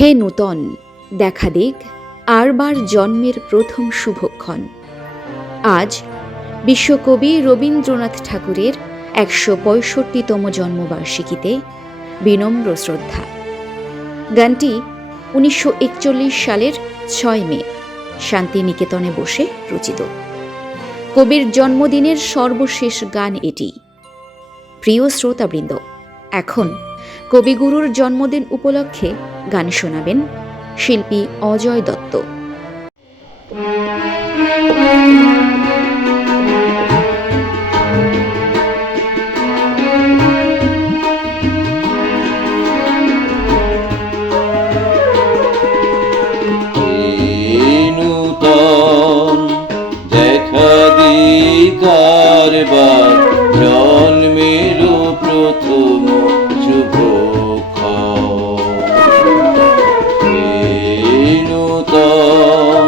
হে নূতন, দেখা দিক আরবার জন্মের প্রথম শুভক্ষণ। আজ বিশ্বকবি রবীন্দ্রনাথ ঠাকুরের ১৬৫তম জন্মবার্ষিকীতে বিনম্র শ্রদ্ধা। গানটি ১৯৪১ সালের ৬ মে শান্তিনিকেতনে বসে রচিত। কবির জন্মদিনের সর্বশেষ গান এটি। প্রিয় শ্রোতাবৃন্দ, এখন কবিগুরুর জন্মদিন উপলক্ষে গান শোনাবেন শিল্পী অজয় দত্ত। দেখা দিকার বার জন্মের প্রথম নূতন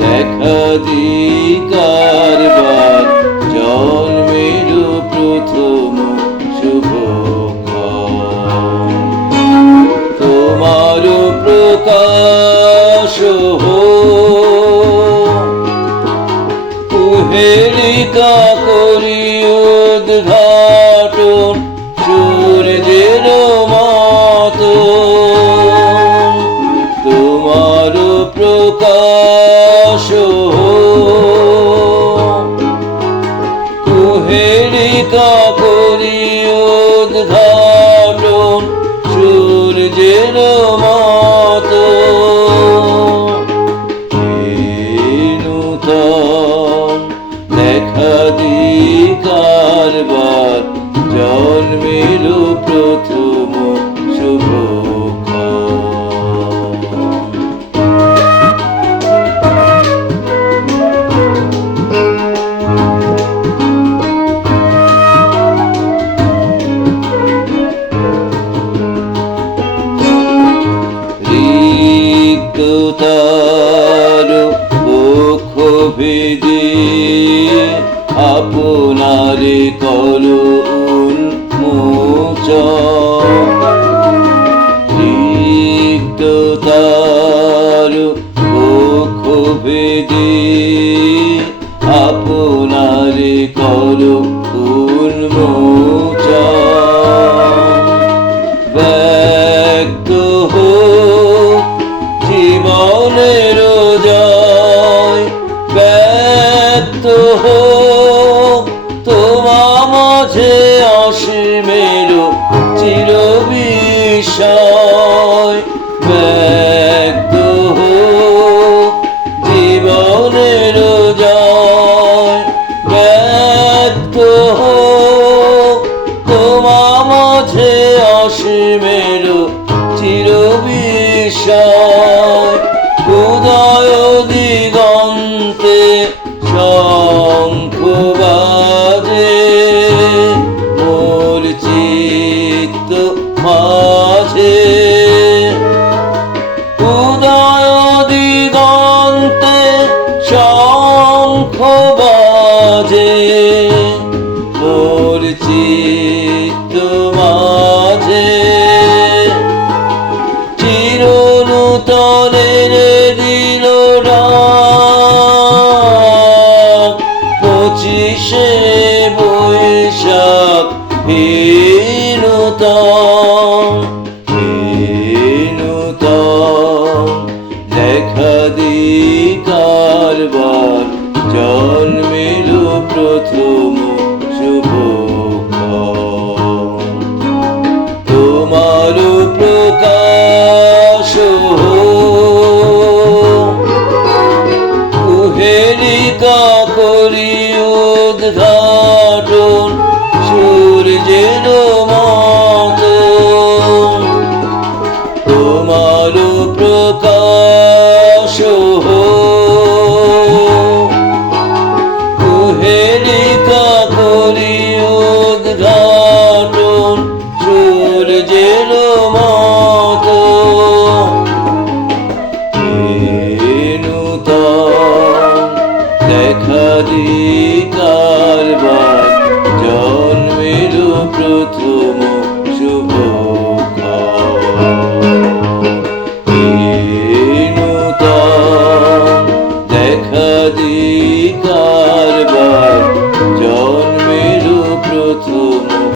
দেখা দিকার বার জন্মের প্রথম শুভ তোমার প্রকাশ কুহেলিকা করি উদ্ঘাটন সূর্যের মতো তোমার প্রকাশ কুহেলিকা করি উদ্ঘাটন সূর্যের মতো দেখা দিকার বার জন্মের প্রথম শুভ রিক্ততার বক্ষ ভেদে আপনার করুণ মোচন রিক্ততার বক্ষ ভেদে আপনার করুণ মোচন ব্যক্ত হোক জীবনের জয় ব্যক্ত হোক তোমা মাঝে অসীমের চির বিষয় ব্যক্ত হোক জীবনের জয় ব্যক্ত হোক তোমা মাঝে অসীমের চির বিষয় উদয় দিগন্তে শঙ্খ বাজে মোর চিত্ত মাঝে উদয় দিগন্তে শঙ্খ বাজে মোর চিত্ত মাঝে চির নূতনের দিল ডাক ২৫শে বৈশাখ হে নূতন